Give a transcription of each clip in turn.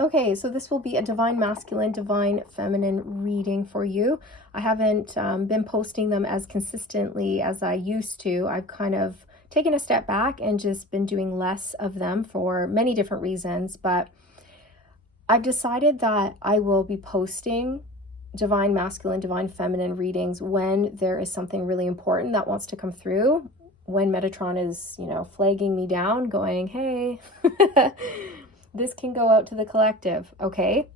Okay, so this will be a divine masculine, divine feminine reading for you. I haven't been posting them as consistently as I used to. I've kind of taken a step back and just been doing less of them for many different reasons, but I've decided that I will be posting divine masculine, divine feminine readings when there is something really important that wants to come through, when Metatron is, flagging me down, going, hey, this can go out to the collective, okay?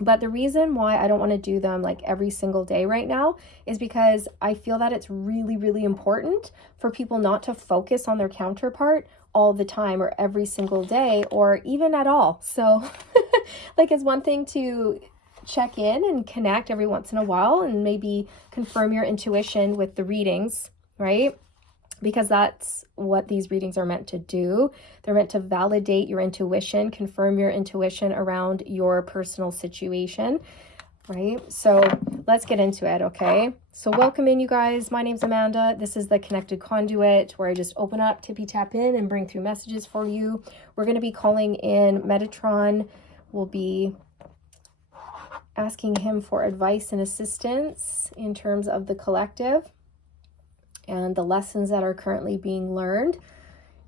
But the reason why I don't want to do them like every single day right now is because I feel that it's really, really important for people not to focus on their counterpart all the time or every single day or even at all. So like it's one thing to check in and connect every once in a while and maybe confirm your intuition with the readings, right? Because that's what these readings are meant to do. They're meant to validate your intuition, confirm your intuition around your personal situation, right? So let's get into it, okay? So welcome in, you guys. My name's Amanda. This is the Connected Conduit, where I just open up, tippy tap in, and bring through messages for you. We're going to be calling in Metatron. We'll be asking him for advice and assistance in terms of the collective and the lessons that are currently being learned,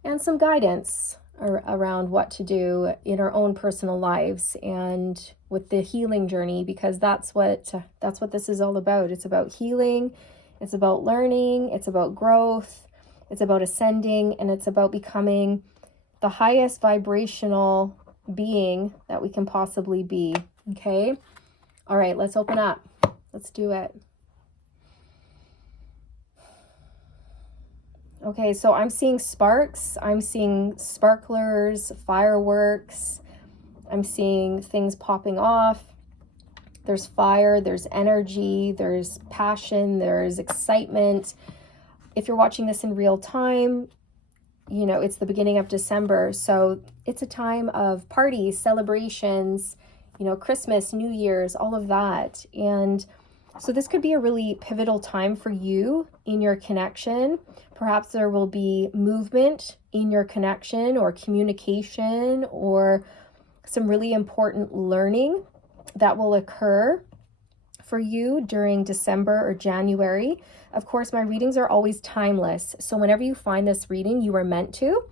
and some guidance around what to do in our own personal lives and with the healing journey, because that's what this is all about. It's about healing, it's about learning, it's about growth, it's about ascending, and it's about becoming the highest vibrational being that we can possibly be. Okay? All right, let's open up. Let's do it. Okay, so I'm seeing sparks, I'm seeing sparklers, fireworks, I'm seeing things popping off. There's fire, there's energy, there's passion, there's excitement. If you're watching this in real time, it's the beginning of December, so it's a time of parties, celebrations, Christmas, New Year's, all of that. And so this could be a really pivotal time for you in your connection. Perhaps there will be movement in your connection or communication or some really important learning that will occur for you during December or January. Of course, my readings are always timeless. So whenever you find this reading, you are meant to.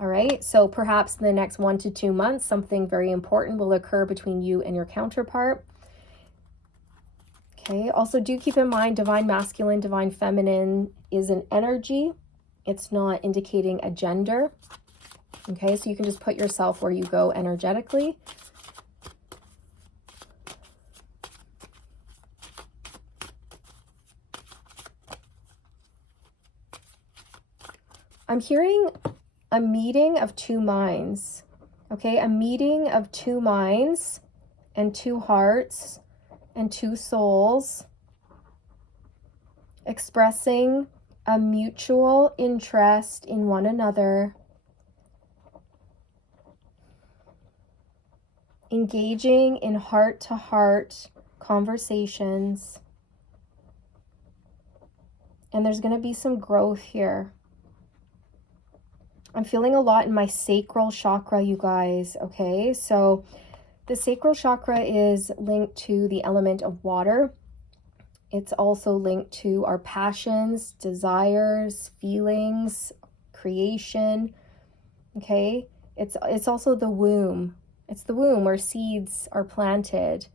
All right. So perhaps in the next 1 to 2 months, something very important will occur between you and your counterpart. Okay, also do keep in mind divine masculine, divine feminine is an energy. It's not indicating a gender. Okay, so you can just put yourself where you go energetically. I'm hearing a meeting of two minds. Okay, a meeting of two minds and two hearts and two souls expressing a mutual interest in one another, engaging in heart-to-heart conversations. And there's going to be some growth here. I'm feeling a lot in my sacral chakra, you guys, okay? So the sacral chakra is linked to the element of water. It's also linked to our passions, desires, feelings, creation, okay? It's also the womb. It's the womb where seeds are planted,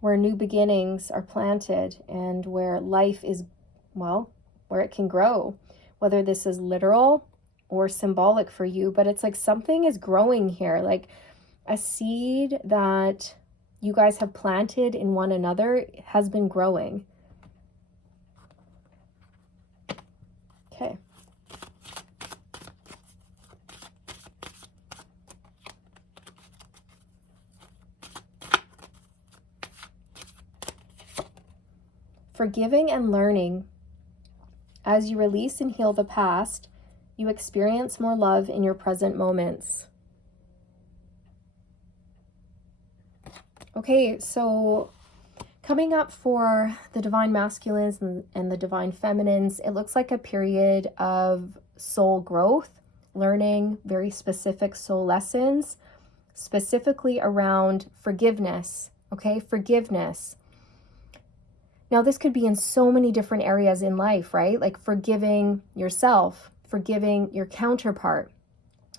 where new beginnings are planted, and where life is, where it can grow, whether this is literal or symbolic for you, but it's like something is growing here, like a seed that you guys have planted in one another has been growing. Okay. Forgiving and learning. As you release and heal the past, you experience more love in your present moments. Okay, so coming up for the divine masculines and the divine feminines, it looks like a period of soul growth, learning very specific soul lessons, specifically around forgiveness, okay? Forgiveness. Now, this could be in so many different areas in life, right? Like forgiving yourself, forgiving your counterpart,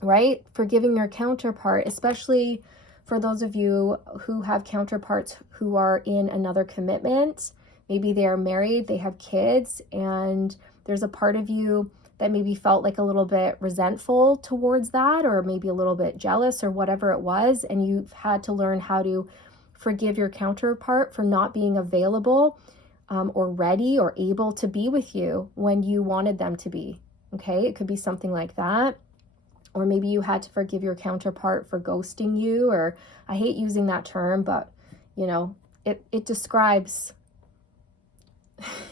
right? Forgiving your counterpart, especially for those of you who have counterparts who are in another commitment. Maybe they are married, they have kids, and there's a part of you that maybe felt like a little bit resentful towards that, or maybe a little bit jealous or whatever it was. And you've had to learn how to forgive your counterpart for not being available or ready or able to be with you when you wanted them to be. Okay, it could be something like that. Or maybe you had to forgive your counterpart for ghosting you, or I hate using that term, but you know, it describes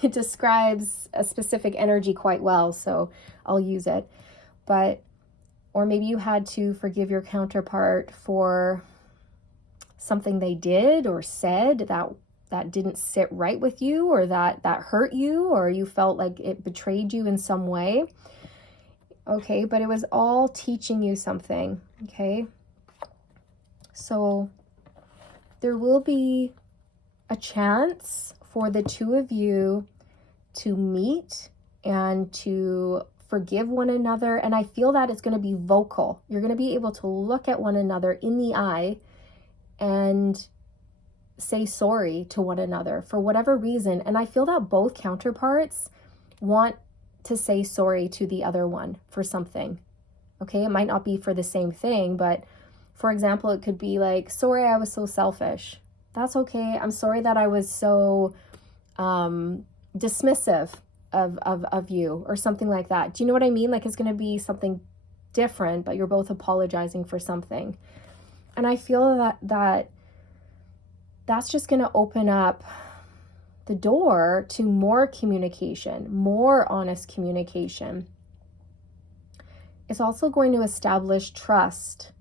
it describes a specific energy quite well, so I'll use it. But, or maybe you had to forgive your counterpart for something they did or said that didn't sit right with you, or that hurt you, or you felt like it betrayed you in some way. Okay, but it was all teaching you something, okay? So there will be a chance for the two of you to meet and to forgive one another. And I feel that it's going to be vocal. You're going to be able to look at one another in the eye and say sorry to one another for whatever reason. And I feel that both counterparts want to say sorry to the other one for something. Okay, it might not be for the same thing, but for example, it could be like, sorry, I was so selfish. That's okay. I'm sorry that I was so dismissive of you, or something like that. Do you know what I mean? Like, it's going to be something different, but you're both apologizing for something. And I feel that's just going to open up the door to more communication, more honest communication. It's also going to establish trust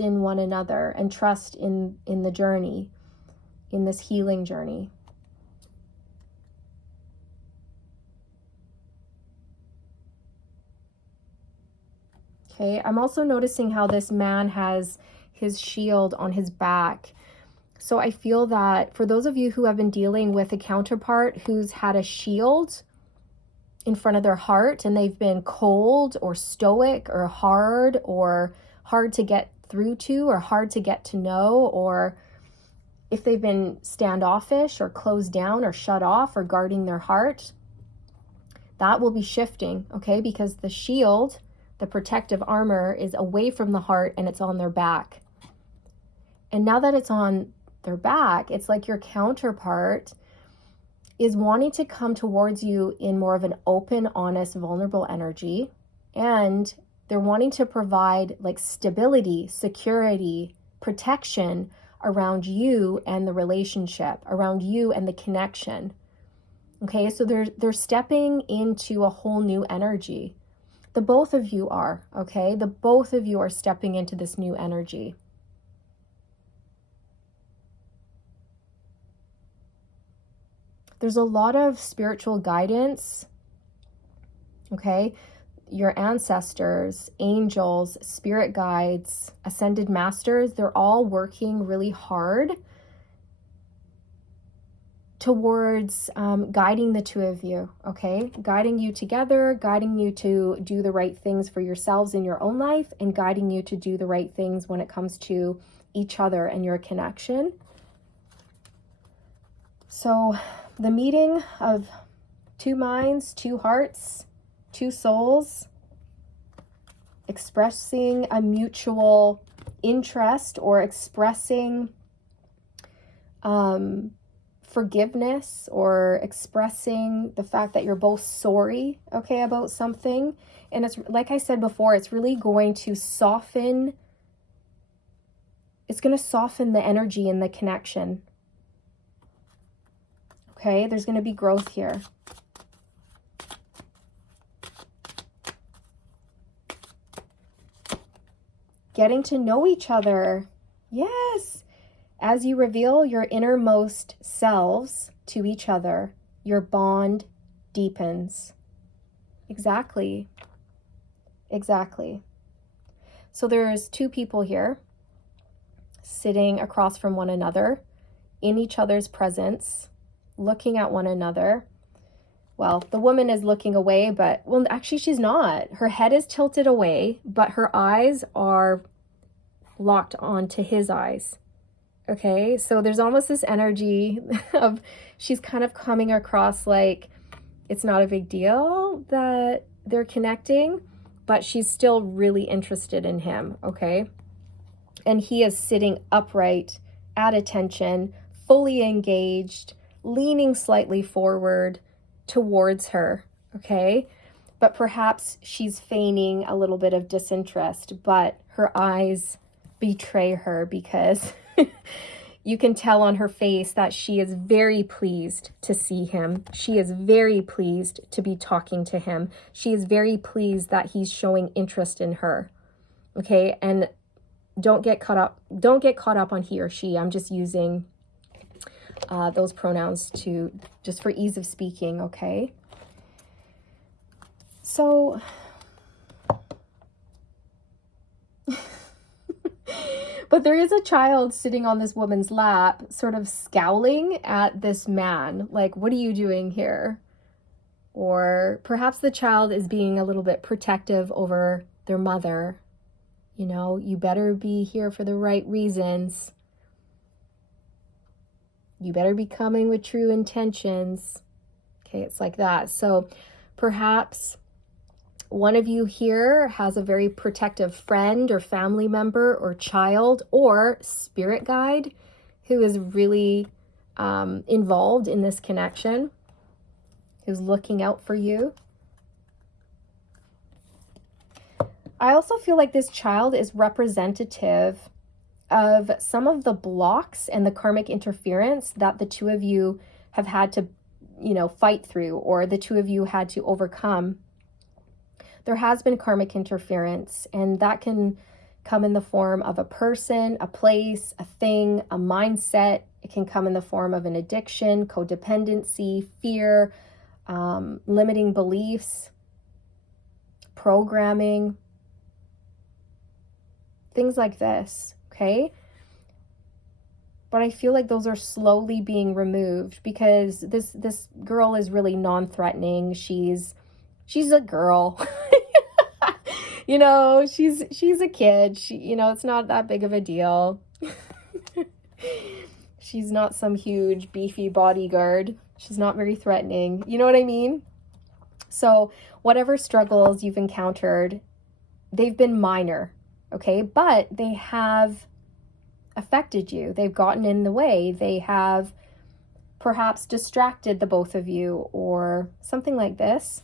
in one another, and trust in the journey, in this healing journey. Okay, I'm also noticing how this man has his shield on his back. So I feel that for those of you who have been dealing with a counterpart who's had a shield in front of their heart, and they've been cold or stoic or hard to get through to, or hard to get to know, or if they've been standoffish or closed down or shut off or guarding their heart, that will be shifting, okay? Because the shield, the protective armor, is away from the heart and it's on their back. And now that it's on their back, it's like your counterpart is wanting to come towards you in more of an open, honest, vulnerable energy. And they're wanting to provide like stability, security, protection around you and the relationship, around you and the connection. Okay, so they're stepping into a whole new energy. The both of you are, okay? The both of you are stepping into this new energy. There's a lot of spiritual guidance, okay? Your ancestors, angels, spirit guides, ascended masters, they're all working really hard towards guiding the two of you, okay? Guiding you together, guiding you to do the right things for yourselves in your own life, and guiding you to do the right things when it comes to each other and your connection. So the meeting of two minds, two hearts, two souls, expressing a mutual interest, or expressing forgiveness, or expressing the fact that you're both sorry, okay, about something. And it's like I said before, it's really going to soften, it's going to soften the energy in the connection. Okay, there's going to be growth here. Getting to know each other. Yes. As you reveal your innermost selves to each other, your bond deepens. Exactly. Exactly. So there's two people here. sitting across from one another in each other's presence, looking at one another. Well, the woman is looking away, but, well, actually she's not. Her head is tilted away, but her eyes are locked onto his eyes. Okay, so there's almost this energy of she's kind of coming across like it's not a big deal that they're connecting, but she's still really interested in him, okay? And he is sitting upright, at attention, fully engaged, leaning slightly forward towards her, okay? But perhaps she's feigning a little bit of disinterest, but her eyes betray her because you can tell on her face that she is very pleased to see him. She is very pleased to be talking to him. She is very pleased that he's showing interest in her, okay? And don't get caught up on he or she. I'm just using those pronouns just for ease of speaking, okay? So but there is a child sitting on this woman's lap, sort of scowling at this man, like, what are you doing here? Or perhaps the child is being a little bit protective over their mother. You know, you better be here for the right reasons. You better be coming with true intentions. Okay, it's like that. So perhaps one of you here has a very protective friend or family member or child or spirit guide who is really involved in this connection, who's looking out for you. I also feel like this child is representative of some of the blocks and the karmic interference that the two of you have had to, fight through, or the two of you had to overcome. There has been karmic interference, and that can come in the form of a person, a place, a thing, a mindset. It can come in the form of an addiction, codependency, fear, limiting beliefs, programming, things like this, okay? But I feel like those are slowly being removed because this girl is really non-threatening. She's a girl. She's a kid. It's not that big of a deal. She's not some huge beefy bodyguard. She's not very threatening. You know what I mean? So whatever struggles you've encountered, they've been minor, okay? But they have affected you. They've gotten in the way. They have perhaps distracted the both of you or something like this.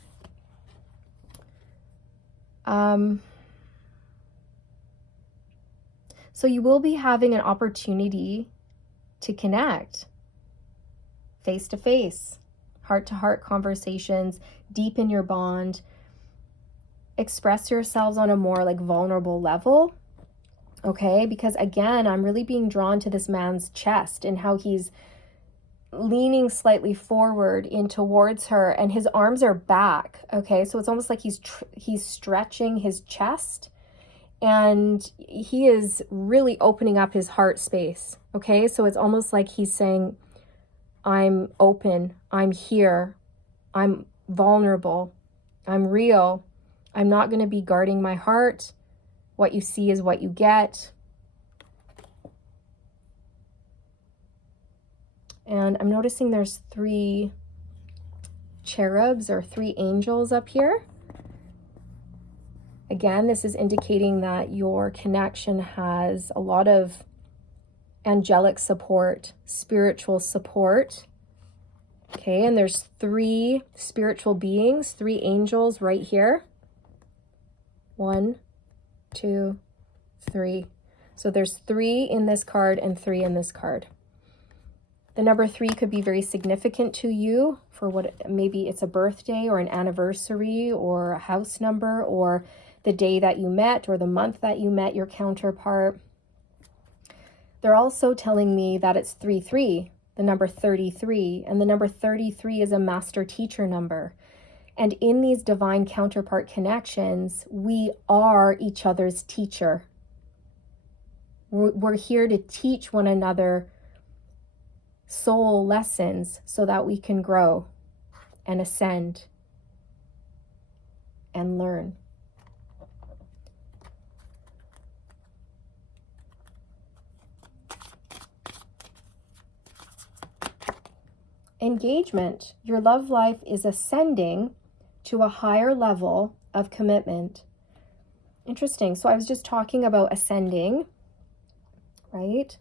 So you will be having an opportunity to connect face to face, heart to heart conversations, deepen your bond, express yourselves on a more like vulnerable level. Okay, because again, I'm really being drawn to this man's chest and how he's leaning slightly forward in towards her and his arms are back. Okay, so it's almost like he's stretching his chest and he is really opening up his heart space. Okay, so it's almost like he's saying, I'm open, I'm here, I'm vulnerable, I'm real, I'm not going to be guarding my heart. What you see is what you get. And I'm noticing there's 3 cherubs or 3 angels up here. Again, this is indicating that your connection has a lot of angelic support, spiritual support. Okay, and there's 3 spiritual beings, 3 angels right here. 1, 2, 3. So there's 3 in this card and 3 in this card. The number 3 could be very significant to you for what, maybe it's a birthday or an anniversary or a house number or the day that you met or the month that you met your counterpart. They're also telling me that it's 33, the number 33, and the number 33 is a master teacher number. And in these divine counterpart connections, we are each other's teacher. We're here to teach one another soul lessons so that we can grow and ascend and learn. Engagement. Your love life is ascending to a higher level of commitment. Interesting. So I was just talking about ascending, right?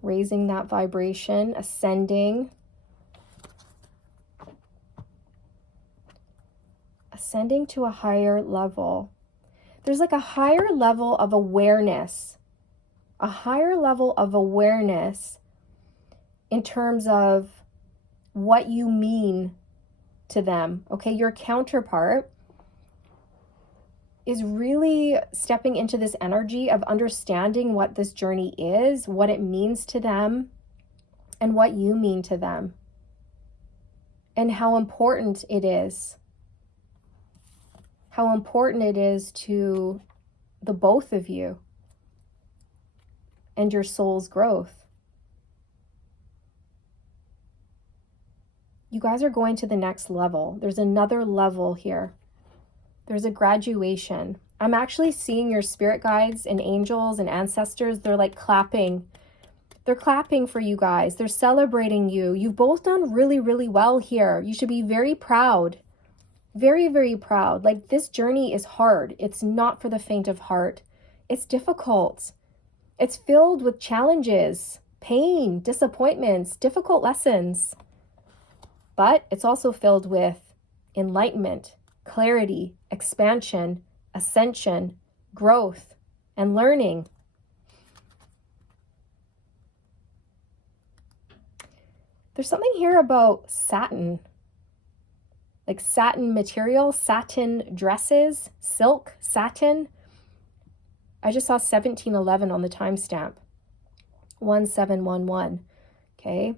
Raising that vibration, ascending. Ascending to a higher level. There's like a higher level of awareness. A higher level of awareness in terms of what you mean to them. Okay, your counterpart is really stepping into this energy of understanding what this journey is, what it means to them, and what you mean to them, and how important it is. How important it is to the both of you and your soul's growth. You guys are going to the next level. There's another level here. There's a graduation. I'm actually seeing your spirit guides and angels and ancestors. They're like clapping. They're clapping for you guys. They're celebrating you. You've both done really, really well here. You should be very proud. Very, very proud. Like, this journey is hard. It's not for the faint of heart. It's difficult. It's filled with challenges, pain, disappointments, difficult lessons. But it's also filled with enlightenment, clarity, expansion, ascension, growth, and learning. There's something here about satin, like satin material, satin dresses, silk, satin. I just saw 1711 on the timestamp, 1711, okay?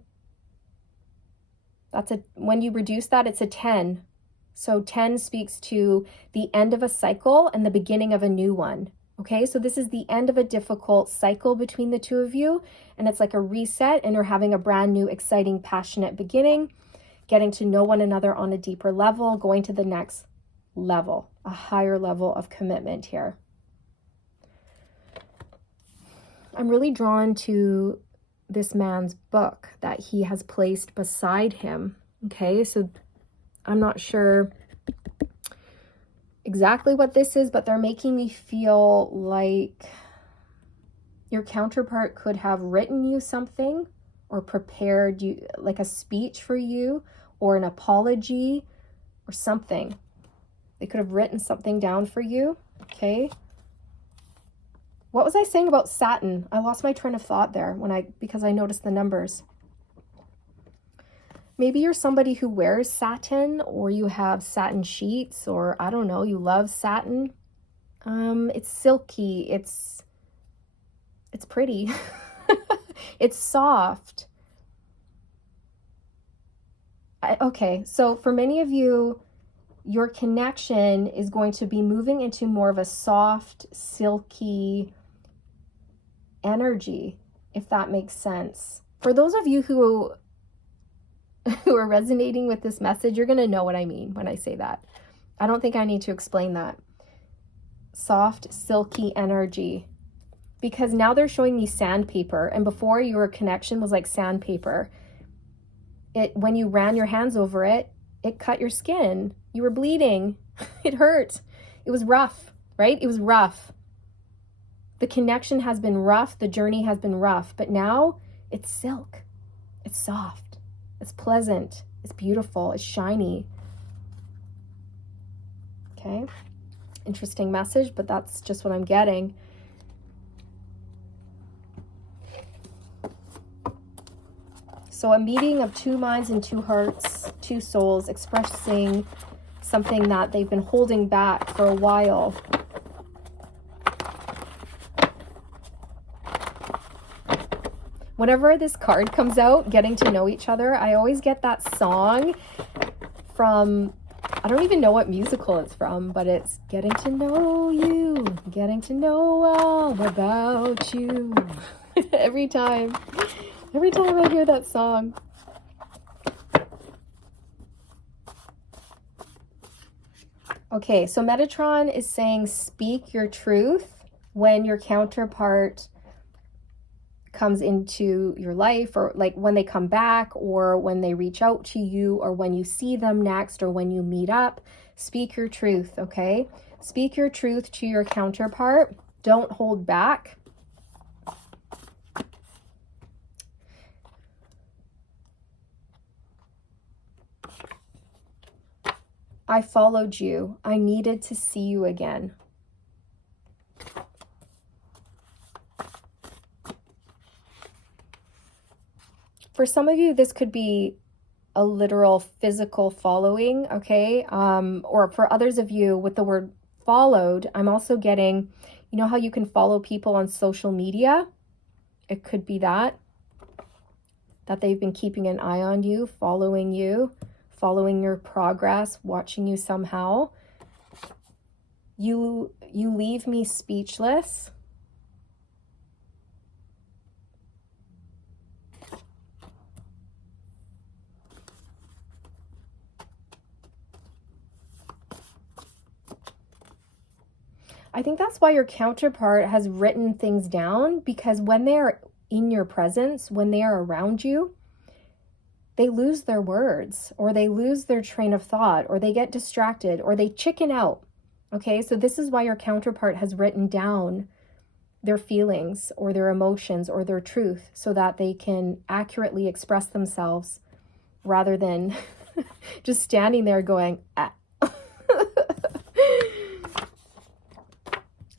When you reduce that, it's a 10. So 10 speaks to the end of a cycle and the beginning of a new one. Okay, so this is the end of a difficult cycle between the two of you, and it's like a reset, and you're having a brand new, exciting, passionate beginning, getting to know one another on a deeper level, going to the next level, a higher level of commitment here. I'm really drawn to this man's book that he has placed beside him. Okay, so I'm not sure exactly what this is, but they're making me feel like your counterpart could have written you something or prepared you like a speech for you or an apology or something. They could have written something down for you. Okay. What was I saying about satin? I lost my train of thought there because I noticed the numbers. Maybe you're somebody who wears satin, or you have satin sheets, or I don't know, you love satin. It's silky, it's pretty. It's soft. Okay, so for many of you, your connection is going to be moving into more of a soft, silky energy, if that makes sense. For those of you who are resonating with this message, you're going to know what I mean when I say that. I don't think I need to explain that. Soft, silky energy. Because now they're showing me sandpaper, and before your connection was like sandpaper. When you ran your hands over it, it cut your skin. You were bleeding. It hurt. It was rough, right? It was rough. The connection has been rough. The journey has been rough. But now it's silk. It's soft. It's pleasant. It's beautiful. It's shiny. Okay. Interesting message, but that's just what I'm getting. So a meeting of two minds and two hearts, two souls expressing something that they've been holding back for a while. Whenever this card comes out, getting to know each other, I always get that song from I don't even know what musical it's from, but it's getting to know you, getting to know all about you. Every time I hear that song. Okay, so Metatron is saying speak your truth when your counterpart comes into your life, or like when they come back, or when they reach out to you, or when you see them next, or when you meet up. Speak your truth, okay? Speak your truth to your counterpart. Don't hold back. I followed you. I needed to see you again. For some of you, this could be a literal physical following, okay? Or for others of you, with the word followed, I'm also getting, you know how you can follow people on social media? It could be that they've been keeping an eye on you, following your progress, watching you somehow. You leave me speechless. I think that's why your counterpart has written things down, because when they are in your presence, when they are around you, they lose their words, or they lose their train of thought, or they get distracted, or they chicken out. Okay, so this is why your counterpart has written down their feelings or their emotions or their truth, so that they can accurately express themselves rather than just standing there going, ah.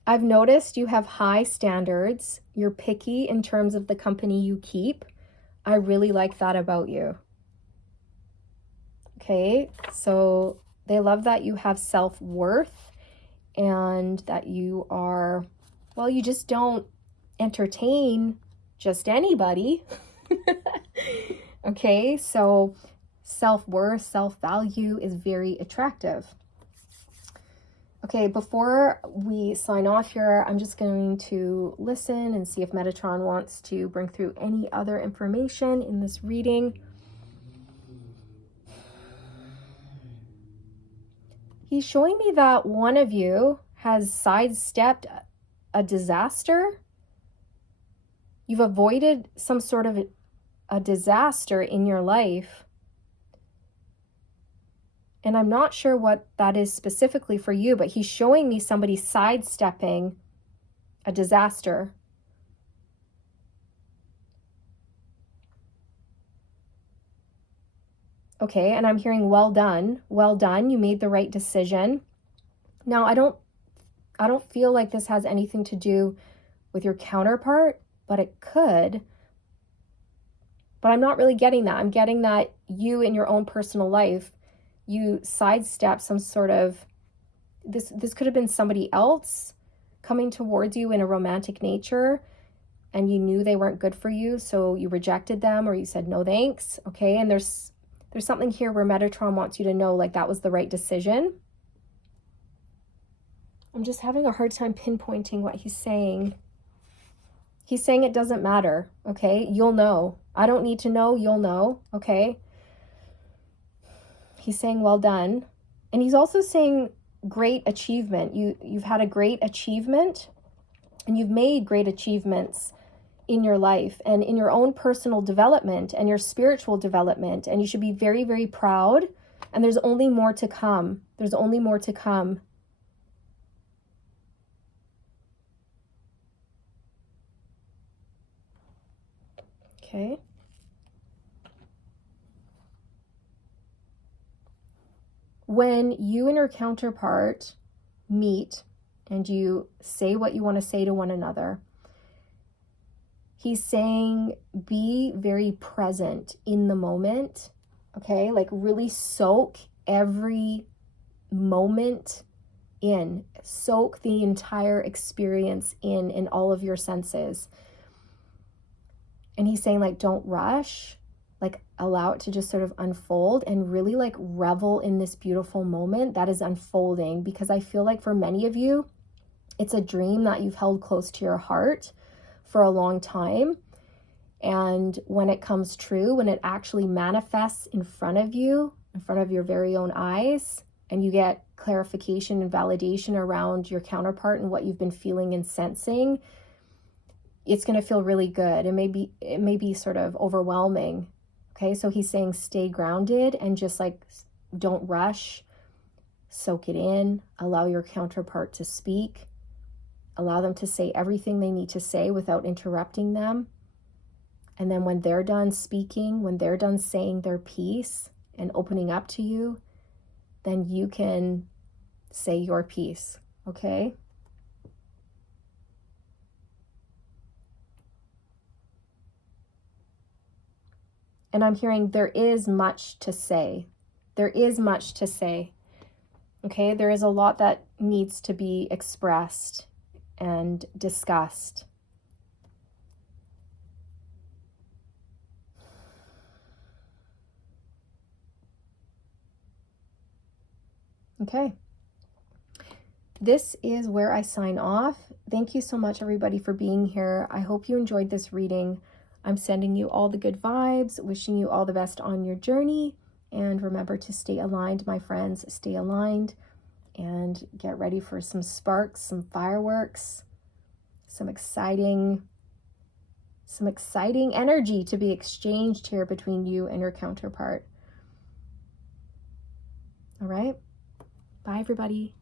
I've noticed you have high standards. You're picky in terms of the company you keep. I really like that about you. Okay, so they love that you have self-worth, and that you are, well, you just don't entertain just anybody. Okay, so self-worth, self-value is very attractive. Okay, before we sign off here, I'm just going to listen and see if Metatron wants to bring through any other information in this reading. He's showing me that one of you has sidestepped a disaster. You've avoided some sort of a disaster in your life. And I'm not sure what that is specifically for you, but he's showing me somebody sidestepping a disaster. Okay, and I'm hearing well done. Well done. You made the right decision. Now, I don't feel like this has anything to do with your counterpart, but it could. But I'm not really getting that. I'm getting that you in your own personal life, you sidestep some sort of, this could have been somebody else coming towards you in a romantic nature, and you knew they weren't good for you, so you rejected them, or you said no thanks. Okay, and there's something here where Metatron wants you to know like that was the right decision. I'm just having a hard time pinpointing what he's saying. He's saying it doesn't matter, okay? You'll know. I don't need to know, you'll know, okay? He's saying well done. And he's also saying great achievement. You've had a great achievement, and you've made great achievements in your life and in your own personal development and your spiritual development. And you should be very, very proud. And there's only more to come. There's only more to come. Okay. When you and your counterpart meet and you say what you want to say to one another, he's saying be very present in the moment, okay? Like really soak every moment in. Soak the entire experience in all of your senses. And he's saying like don't rush. like allow it to just sort of unfold and really like revel in this beautiful moment that is unfolding. Because I feel like for many of you, it's a dream that you've held close to your heart for a long time. And when it comes true, when it actually manifests in front of you, in front of your very own eyes, and you get clarification and validation around your counterpart and what you've been feeling and sensing, it's going to feel really good. It may be sort of overwhelming. Okay, so he's saying stay grounded and just like don't rush, soak it in, allow your counterpart to speak, allow them to say everything they need to say without interrupting them. And then when they're done speaking, when they're done saying their piece and opening up to you, then you can say your piece, okay? And I'm hearing there is much to say. There is much to say, okay? There is a lot that needs to be expressed and discussed. Okay. This is where I sign off. Thank you so much, everybody, for being here. I hope you enjoyed this reading. I'm sending you all the good vibes, wishing you all the best on your journey. And remember to stay aligned, my friends. Stay aligned and get ready for some sparks, some fireworks, some exciting energy to be exchanged here between you and your counterpart. All right. Bye, everybody.